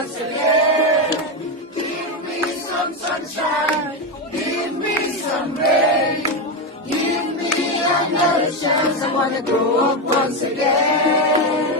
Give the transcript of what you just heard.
Once again, give me some sunshine, give me some rain, give me another chance. I wanna grow up once again.